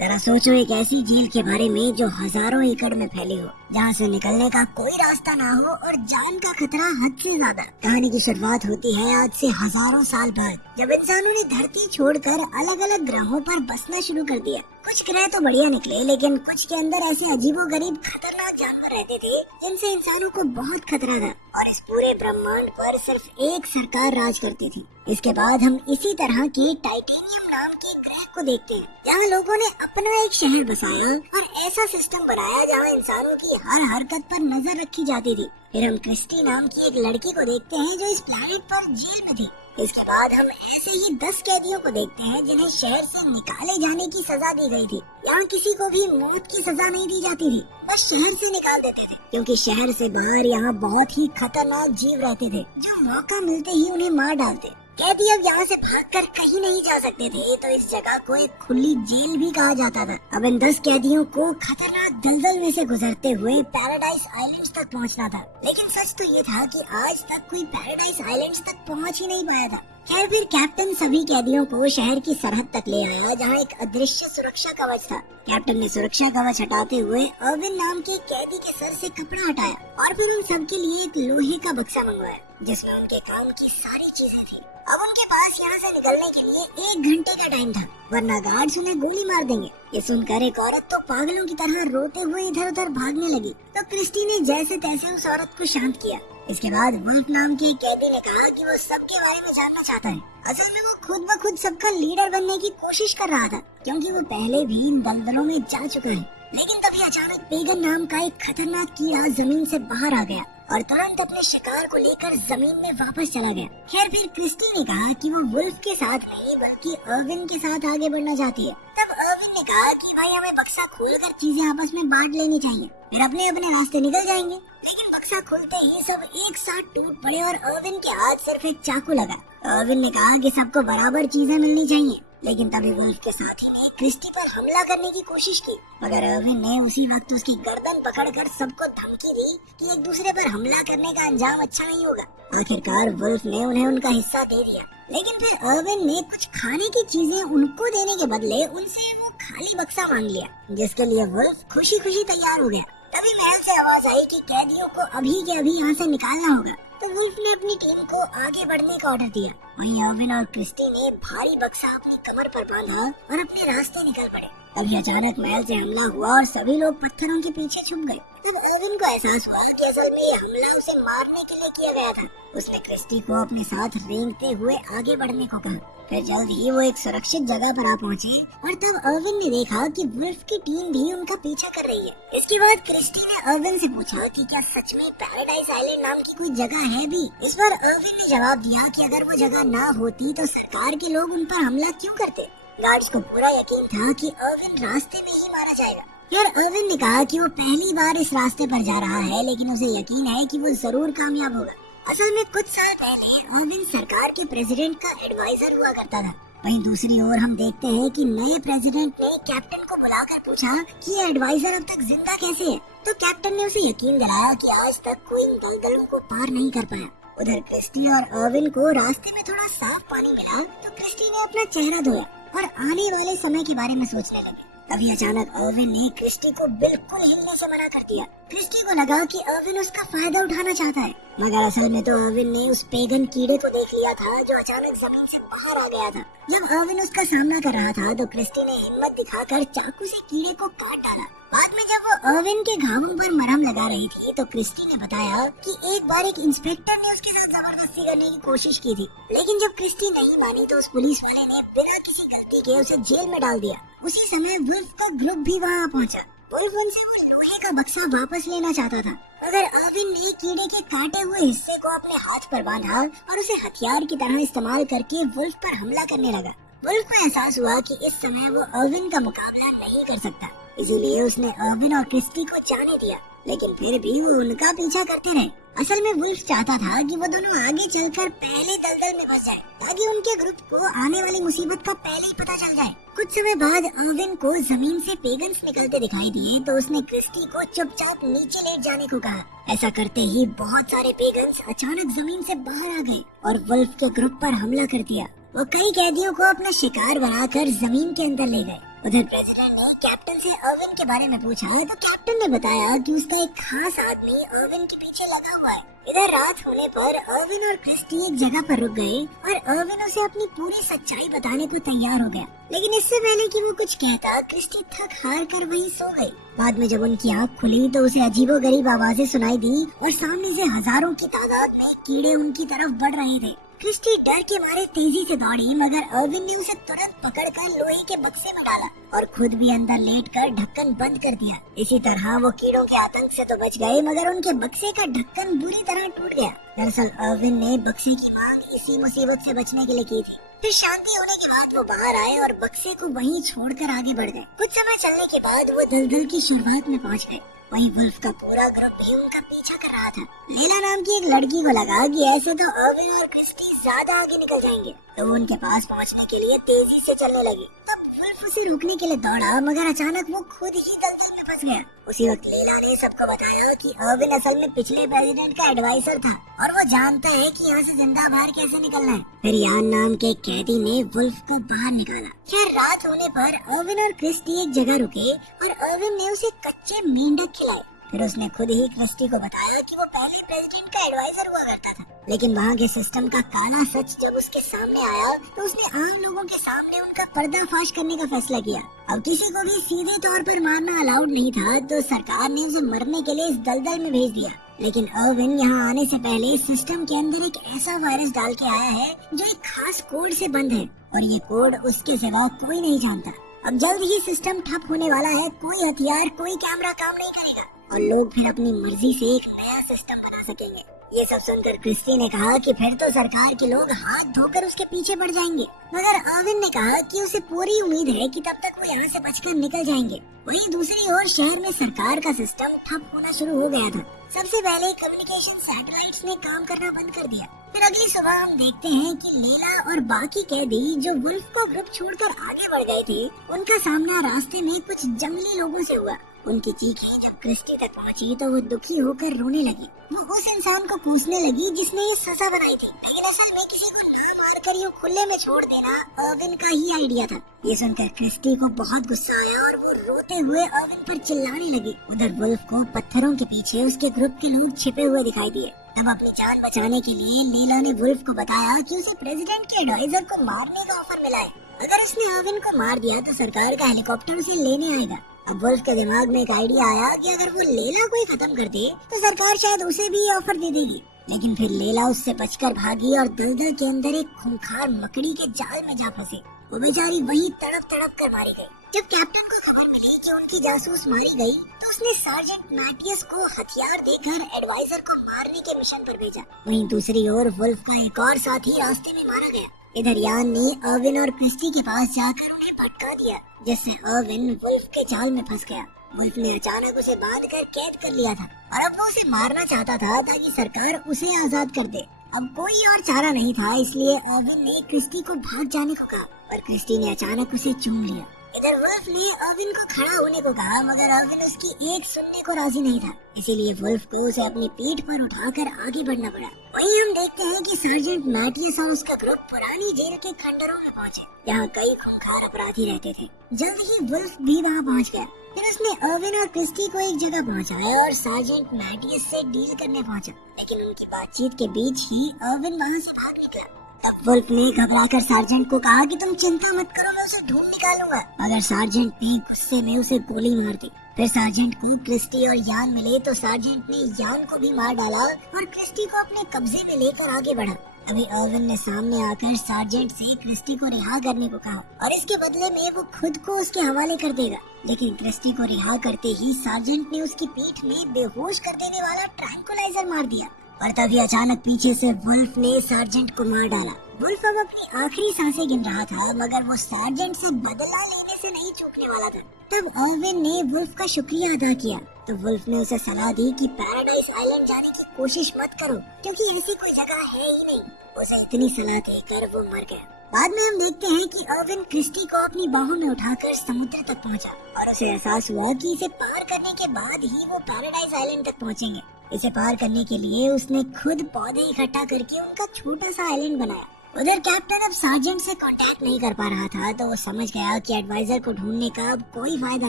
जरा सोचो एक ऐसी झील के बारे में जो हजारों एकड़ में फैली हो, जहाँ से निकलने का कोई रास्ता ना हो और जान का खतरा हद से ज्यादा। कहानी की शुरुआत होती है आज से हजारों साल बाद, जब इंसानों ने धरती छोड़कर अलग अलग ग्रहों पर बसना शुरू कर दिया। कुछ ग्रह तो बढ़िया निकले, लेकिन कुछ के अंदर ऐसे अजीबोगरीब खतरनाक जानवर रहते थे जिनसे इंसानों को बहुत खतरा था, और इस पूरे ब्रह्मांड पर सिर्फ एक सरकार राज करती थी। इसके बाद हम इसी तरह के टाइटेनियम नाम के ग्रह को देखते हैं, जहाँ लोगों ने अपना एक शहर बसाया और ऐसा सिस्टम बनाया जहाँ इंसानों की हर हरकत पर नजर रखी जाती थी। फिर हम क्रिस्टी नाम की एक लड़की को देखते हैं जो इस प्लैनेट पर जेल में थी। इसके बाद हम ऐसे ही 10 कैदियों को देखते हैं जिन्हें शहर से निकाले जाने की सजा दी गई थी। यहाँ किसी को भी मौत की सजा नहीं दी जाती थी, बस शहर से निकाल देते थे, क्योंकि शहर से बाहर यहाँ बहुत ही खतरनाक जीव रहते थे जो मौका मिलते ही उन्हें मार डालते। कैदी अब यहाँ से भागकर कहीं नहीं जा सकते थे, तो इस जगह को एक खुली जेल भी कहा जाता था। अब इन 10 कैदियों को खतरनाक दलदल में से गुजरते हुए पैराडाइज आइलैंड्स तक पहुँचना था, लेकिन सच तो ये था कि आज तक कोई पैराडाइज आइलैंड्स तक पहुँच ही नहीं पाया था। खैर, फिर कैप्टन सभी कैदियों को शहर की सरहद तक ले आया, जहाँ एक अदृश्य सुरक्षा कवच था। कैप्टन ने सुरक्षा कवच हटाते हुए अर्विन नाम के कैदी के सर से कपड़ा हटाया और फिर उन सबके लिए एक लोहे का बक्सा मंगवाया, जिसमें उनके काम की सारी चीजें थी। अब उनके पास यहाँ से निकलने के लिए 1 घंटे का टाइम था, वरना गार्ड्स उन्हें गोली मार देंगे। ये सुनकर एक औरत तो पागलों की तरह रोते हुए इधर उधर भागने लगी, तो क्रिस्टी ने जैसे तैसे उस औरत को शांत किया। इसके बाद वुल्फ नाम के कैदी ने कहा कि वो सबके बारे में जानना चाहता है। असल में वो खुद ब खुद सबका लीडर बनने की कोशिश कर रहा था, क्योंकि वो पहले भी इन दलदलों में जा चुका है। लेकिन तभी अचानक पेगन नाम का एक खतरनाक कीड़ा जमीन से बाहर आ गया और तुरंत अपने शिकार को लेकर जमीन में वापस चला गया। खैर, फिर क्रिस्टी ने कहा कि वो वुल्फ के साथ नहीं बल्कि अर्विन के साथ आगे बढ़ना चाहती है। तब अर्विन ने कहा कि भाई हमें बक्सा खोलकर चीजें आपस में बांट लेनी चाहिए, फिर अपने अपने रास्ते निकल जाएंगे। लेकिन बक्सा खुलते ही सब एक साथ टूट पड़े और अर्विन के हाथ सिर्फ एक चाकू लगा। अर्विन ने कहा कि सबको बराबर चीजें मिलनी चाहिए, लेकिन तभी वुल्फ के साथी ने क्रिस्टी पर हमला करने की कोशिश की, मगर अर्विन ने उसी वक्त उसकी गर्दन पकड़कर सबको धमकी दी कि एक दूसरे पर हमला करने का अंजाम अच्छा नहीं होगा। आखिरकार वुल्फ ने उन्हें उनका हिस्सा दे दिया, लेकिन फिर अर्विन ने कुछ खाने की चीजें उनको देने के बदले उनसे वो खाली बक्सा मांग लिया, जिसके लिए वुल्फ खुशी खुशी तैयार हो गया। तभी महल से आवाज आई कि कैदियों को अभी के अभी यहाँ से निकालना होगा, तो वुल्फ ने अपनी टीम को आगे बढ़ने का ऑर्डर दिया। वहीं अर्विन और क्रिस्टी ने भारी बक्सा अपनी कमर पर बांधा और अपने रास्ते निकल पड़े। तभी अचानक महल से हमला हुआ और सभी लोग पत्थरों के पीछे छुप गए। तब अर्विन को एहसास हुआ कि असल में ये हमला उसे मारने के लिए किया गया था। उसने क्रिस्टी को अपने साथ रेंगते हुए आगे बढ़ने को कहा। फिर जल्द ही वो एक सुरक्षित जगह पर आ पहुँचे और तब अर्विन ने देखा कि वुल्फ की टीम भी उनका पीछा कर रही है। इसके बाद क्रिस्टी ने अर्विन से पूछा कि क्या सच में पैराडाइज आइलैंड नाम की कोई जगह है भी। इस बार अर्विन ने जवाब दिया कि अगर वो जगह ना होती तो सरकार के लोग उन पर हमला क्यों करते। गार्ड्स को पूरा यकीन था कि अर्विन रास्ते में ही मारा जाएगा। फिर अर्विन ने कहा कि वो पहली बार इस रास्ते पर जा रहा है, लेकिन उसे यकीन है कि वो जरूर कामयाब होगा। असल में कुछ साल पहले अर्विन सरकार के प्रेसिडेंट का एडवाइजर हुआ करता था। वहीं दूसरी ओर हम देखते हैं कि नए प्रेसिडेंट ने कैप्टन को बुलाकर पूछा कि एडवाइजर अब तक जिंदा कैसे है। तो कैप्टन ने उसे यकीन दिलाया कि आज तक कोई इन दलदलों को पार नहीं कर पाया। उधर क्रिस्टी और अर्विन को रास्ते में थोड़ा साफ पानी मिला, तो क्रिस्टी ने अपना चेहरा धोया और आने वाले समय के बारे में सोचने लगी। तभी अचानक अर्विन ने क्रिस्टी को बिल्कुल हिलने से मना कर दिया। क्रिस्टी को लगा कि अर्विन उसका फायदा उठाना चाहता है, मगर असल में तो अर्विन ने उस पेगन कीड़े को देख लिया था जो अचानक जमीन से बाहर आ गया था। जब अर्विन उसका सामना कर रहा था तो क्रिस्टी ने हिम्मत दिखाकर चाकू से कीड़े को काट डाला। बाद में जब वो अर्विन के घावों पर मरहम लगा रही थी तो क्रिस्टी ने बताया कि एक बार एक इंस्पेक्टर ने उसके साथ जबरदस्ती करने की कोशिश की थी, लेकिन जब क्रिस्टी नहीं मानी तो उस पुलिस वाले ने बिना किसी गलती के उसे जेल में डाल दिया। उसी समय वुल्फ का ग्रुप भी वहाँ पहुँचा। वुल्फ उनसे वो लोहे का बक्सा वापस लेना चाहता था, मगर अर्विन ने कीड़े के काटे हुए हिस्से को अपने हाथ पर बांधा और उसे हथियार की तरह इस्तेमाल करके वुल्फ पर हमला करने लगा। वुल्फ को एहसास हुआ कि इस समय वो अर्विन का मुकाबला नहीं कर सकता, इसीलिए उसने अर्विन और क्रिस्टी को जाने दिया, लेकिन फिर भी वो उनका पीछा करते रहे। असल में वुल्फ चाहता था कि वो दोनों आगे चलकर पहले दलदल में फंस जाए, ताकि उनके ग्रुप को आने वाली मुसीबत का पहले ही पता चल जाए। कुछ समय बाद अर्विन को जमीन से पेगन्स निकलते दिखाई दिए, तो उसने क्रिस्टी को चुपचाप नीचे लेट जाने को कहा। ऐसा करते ही बहुत सारे पेगन्स अचानक जमीन से बाहर आ गए और वुल्फ के ग्रुप पर हमला कर दिया। वो कई कैदियों को अपना शिकार बनाकर जमीन के अंदर ले गए। उधर प्रेसिडेंट ने कैप्टन से अर्विन के बारे में पूछा तो कैप्टन ने बताया कि उसका एक खास आदमी अर्विन के पीछे लगा हुआ है। इधर रात होने पर अर्विन और क्रिस्टी एक जगह पर रुक गए और अर्विन उसे अपनी पूरी सच्चाई बताने को तैयार हो गया, लेकिन इससे पहले कि वो कुछ कहता क्रिस्टी थक हार कर वहीं सो गई। बाद में जब उनकी आँख खुली तो उसे अजीबोगरीब आवाजें सुनाई दी और सामने से हजारों की तादाद में कीड़े उनकी तरफ बढ़ रहे थे। क्रिस्टी डर के मारे तेजी से दौड़ी, मगर अर्विन ने उसे तुरंत पकड़कर लोहे के बक्से में डाला और खुद भी अंदर लेटकर ढक्कन बंद कर दिया। इसी तरह वो कीड़ों के आतंक से तो बच गए, मगर उनके बक्से का ढक्कन बुरी तरह टूट गया। दरअसल अर्विन ने बक्से की मांग इसी मुसीबत से बचने के लिए की थी। फिर शांति होने के बाद वो बाहर आए और बक्से को वहीं छोड़कर आगे बढ़ गए। कुछ समय चलने के बाद वो दलदल की शुरुआत में पहुंच गए। वहीं वुल्फ का पूरा ग्रुप भी उनका पीछा कर रहा था। लेला नाम की एक लड़की को लगा कि ऐसे तो अर्विन और क्रिस्टी ज्यादा आगे निकल जाएंगे, तो वो उनके पास पहुंचने के लिए तेजी से चलने लगी। तब वुल्फ उसे रोकने के लिए दौड़ा, मगर अचानक वो खुद ही दलदल में फंस गया। उसी वक्त लेला ने सबको बताया कि अर्विन असल में पिछले प्रेसिडेंट का एडवाइजर था और वो जानता है कि यहाँ से जिंदा बाहर कैसे निकलना है। फिर यान नाम के कैदी ने वुल्फ को बाहर निकाला। खैर रात होने पर अर्विन और क्रिस्टी एक जगह रुके और अर्विन ने उसे कच्चे मेंढक खिलाए। फिर उसने खुद ही क्रिस्टी को बताया कि वो पहले प्रेसिडेंट का एडवाइजर हुआ करता था, लेकिन वहाँ के सिस्टम का काला सच जब उसके सामने आया तो उसने आम लोगों के सामने उनका पर्दाफाश करने का फैसला किया। अब किसी को भी सीधे तौर पर मारना अलाउड नहीं था, तो सरकार ने उसे मरने के लिए इस दलदल में भेज दिया। लेकिन अर्विन यहाँ आने से पहले सिस्टम के अंदर एक ऐसा वायरस डाल के आया है जो एक खास कोड से बंद है और ये कोड उसके सिवा कोई नहीं जानता। अब जल्द ही सिस्टम ठप होने वाला है, कोई हथियार कोई कैमरा काम नहीं करेगा और लोग फिर अपनी मर्जी से एक नया सिस्टम बना सकेंगे। ये सब सुनकर क्रिस्टी ने कहा कि फिर तो सरकार के लोग हाथ धोकर उसके पीछे बढ़ जाएंगे, मगर अर्विन ने कहा कि उसे पूरी उम्मीद है कि तब तक वो यहाँ से बचकर निकल जाएंगे। वहीं दूसरी ओर शहर में सरकार का सिस्टम ठप होना शुरू हो गया था। सबसे पहले कम्युनिकेशन सैटेलाइट्स ने काम करना बंद कर दिया। फिर अगली सुबह हम देखते हैं कि लेला और बाकी कैदी जो वुल्फ को ग्रुप छोड़कर आगे बढ़ गए थे, उनका सामना रास्ते में कुछ जंगली लोगों से हुआ। उनकी चीखें जब क्रिस्टी तक पहुंची तो वो दुखी होकर रोने लगी। वो उस इंसान को पूछने लगी जिसने ये सजा बनाई थी, लेकिन असल में किसी को ना मार कर यूं खुले में छोड़ देना अर्विन का ही आइडिया था। ये सुनकर क्रिस्टी को बहुत गुस्सा आया और वो रोते हुए अर्विन पर चिल्लाने लगी। उधर वुल्फ को पत्थरों के पीछे उसके ग्रुप के लोग छिपे हुए दिखाई दिए। तब अपनी जान बचाने के लिए लेला ने वुल्फ को बताया कि उसे प्रेसिडेंट के एडवाइजर को मारने का ऑफर मिला है। अगर इसने अर्विन को मार दिया तो सरकार का हेलीकॉप्टर उसे लेने आएगा। अब वुल्फ के दिमाग में एक आइडिया आया कि अगर वो लेला को ही खत्म कर दे तो सरकार शायद उसे भी ऑफर दे देगी। लेकिन फिर लेला उससे बचकर भागी और दलदल के अंदर एक खूंखार मकड़ी के जाल में जा फंसी। वो बेचारी वहीं तड़प तड़प कर मारी गई। जब कैप्टन को खबर मिली कि उनकी जासूस मारी गई तो उसने सार्जेंट मैटियस को हथियार देकर एडवाइजर को मारने के मिशन पर भेजा। वहीं दूसरी ओर वुल्फ का एक और साथी रास्ते में मारा गया। इधर यान ने अर्विन और क्रिस्टी के पास जाकर उन्हें भटका दिया, जिससे अर्विन वुल्फ के जाल में फंस गया। वुल्फ ने अचानक उसे बांधकर कैद कर लिया था और अब वो उसे मारना चाहता था ताकि सरकार उसे आजाद कर दे। अब कोई और चारा नहीं था, इसलिए अर्विन ने क्रिस्टी को भाग जाने को कहा, पर क्रिस्टी ने अचानक उसे चूम लिया। इधर वुल्फ ने अर्विन को खड़ा होने को कहा, मगर अर्विन उसकी एक सुनने को राजी नहीं था। इसीलिए वुल्फ को उसे अपनी पीठ पर उठाकर आगे बढ़ना पड़ा। वहीं हम देखते हैं कि सार्जेंट मैटियस और उसका ग्रुप पुरानी जेल के खंडरों में पहुंचे, जहाँ कई खूंखार अपराधी रहते थे। जल्द ही वुल्फ भी वहाँ पहुँच गया। फिर उसने अर्विन और क्रिस्टी को एक जगह पहुँचाया और सार्जेंट मैटियस से डील करने पहुँचा, लेकिन उनकी बातचीत के बीच ही अर्विन वहाँ से भाग निकला। तब वुल्फ ने घबराकर सार्जेंट को कहा कि तुम चिंता मत करो, मैं उसे ढूंढ निकालूंगा, मगर सार्जेंट ने गुस्से में उसे गोली मार दी। फिर सार्जेंट को क्रिस्टी और यान मिले तो सार्जेंट ने यान को भी मार डाला और क्रिस्टी को अपने कब्जे में लेकर आगे बढ़ा। अभी अर्विन ने सामने आकर सार्जेंट से क्रिस्टी को रिहा करने को कहा और इसके बदले में वो खुद को उसके हवाले कर देगा। लेकिन क्रिस्टी को रिहा करते ही सार्जेंट ने उसकी पीठ में बेहोश कर देने वाला ट्रैंकुलाइजर मार दिया और तभी अचानक पीछे से वुल्फ ने सार्जेंट को मार डाला। वुल्फ अब अपनी आखिरी सांसें गिन रहा था, मगर वो सार्जेंट से बदला लेने से नहीं चूकने वाला था। तब अर्विन ने वुल्फ का शुक्रिया अदा किया तो वुल्फ ने उसे सलाह दी कि पैराडाइज आइलैंड जाने की कोशिश मत करो, क्योंकि ऐसी कोई जगह है ही नहीं। उसे इतनी सलाह देकर वो मर गया। बाद में हम देखते हैं कि अर्विन क्रिस्टी को अपनी बाहों में उठाकर समुद्र तक पहुंचा और उसे एहसास हुआ कि इसे पार करने के बाद ही वो पैराडाइज आइलैंड तक पहुंचेंगे। इसे पार करने के लिए उसने खुद पौधे इकट्ठा करके उनका छोटा सा आइलैंड बनाया। उधर कैप्टन अब सार्जेंट से कांटेक्ट नहीं कर पा रहा था, तो वो समझ गया कि एडवाइजर को ढूंढने का अब कोई फायदा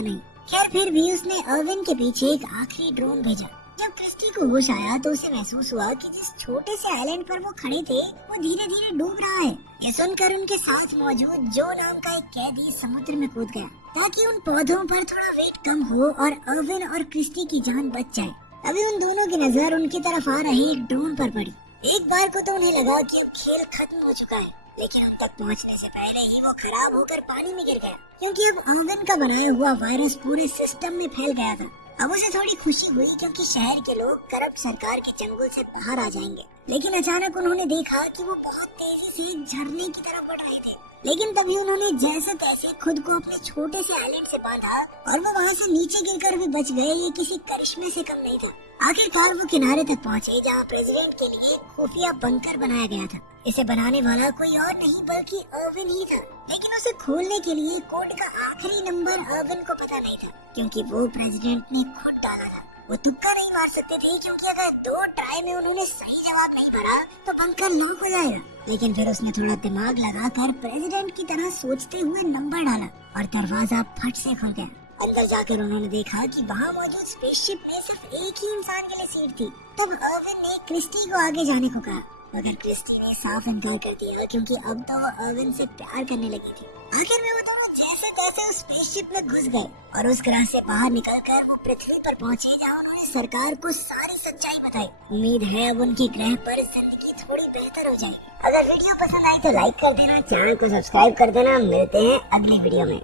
नहीं। खैर फिर भी उसने अर्विन के पीछे एक आखिरी ड्रोन भेजा। जब क्रिस्टी को होश आया तो उसे महसूस हुआ कि जिस छोटे से आइलैंड पर वो खड़े थे वो धीरे धीरे डूब रहा है। ये सुनकर उनके साथ मौजूद जो नाम का एक कैदी समुद्र में कूद गया ताकि उन पौधों पर थोड़ा वेट कम हो और अर्विन और क्रिस्टी की जान बच जाए। अभी उन दोनों की नजर उनकी तरफ आ रहे एक ड्रोन पर पड़ी। एक बार को तो उन्हें लगा कि अब खेल खत्म हो चुका है, लेकिन उन तक पहुंचने से पहले ही वो खराब होकर पानी में गिर गया, क्योंकि अब अर्विन का बनाया हुआ वायरस पूरे सिस्टम में फैल गया था। अब उसे थोड़ी खुशी हुई क्योंकि शहर के लोग करप्ट सरकार के चंगुल से बाहर आ जाएंगे। लेकिन अचानक उन्होंने देखा कि वो बहुत तेजी से एक झरने की तरफ बढ़ रहे थे। लेकिन तभी उन्होंने जैसे तैसे खुद को अपने छोटे से आइलैंड से बांधा और वो वहाँ से नीचे गिरकर भी बच गए। ये किसी करिश्मे से कम नहीं था। आखिरकार वो किनारे तक पहुँचे जहाँ प्रेसिडेंट के लिए एक खुफिया बंकर बनाया गया था। इसे बनाने वाला कोई और नहीं बल्कि अर्विन ही था, लेकिन उसे खोलने के लिए कोड का आखिरी नंबर अर्विन को पता नहीं था, क्योंकि वो प्रेसिडेंट ने खुद डाला था। वो तुक्का नहीं मार सकते थे, क्योंकि अगर 2 ट्राई में उन्होंने सही जवाब नहीं भरा तो बंकर लॉक हो जाएगा। लेकिन फिर उसने थोड़ा दिमाग लगाकर प्रेसिडेंट की तरह सोचते हुए नंबर डाला और दरवाजा फट से खुल गया। अंदर जाकर उन्होंने देखा कि वहाँ मौजूद स्पेसशिप में सिर्फ एक ही इंसान के लिए सीट थी। तब अर्विन ने क्रिस्टी को आगे जाने को कहा, मगर क्रिस्टी ने साफ इनकार कर दिया, क्योंकि अब तो वो अर्विन से प्यार करने लगी थी। आखिर में वो दोनों जैसे तैसे उस स्पेसशिप में घुस गए और उस ग्रह से बाहर निकलकर वो पृथ्वी पर पहुंचे, जहाँ उन्होंने सरकार को सारी सच्चाई बताई। उम्मीद है अब उनकी ग्रह पर जिंदगी थोड़ी बेहतर हो जाएगी। अगर वीडियो पसंद आई तो लाइक कर देना, चैनल को सब्सक्राइब कर देना। मिलते हैं अगली वीडियो में।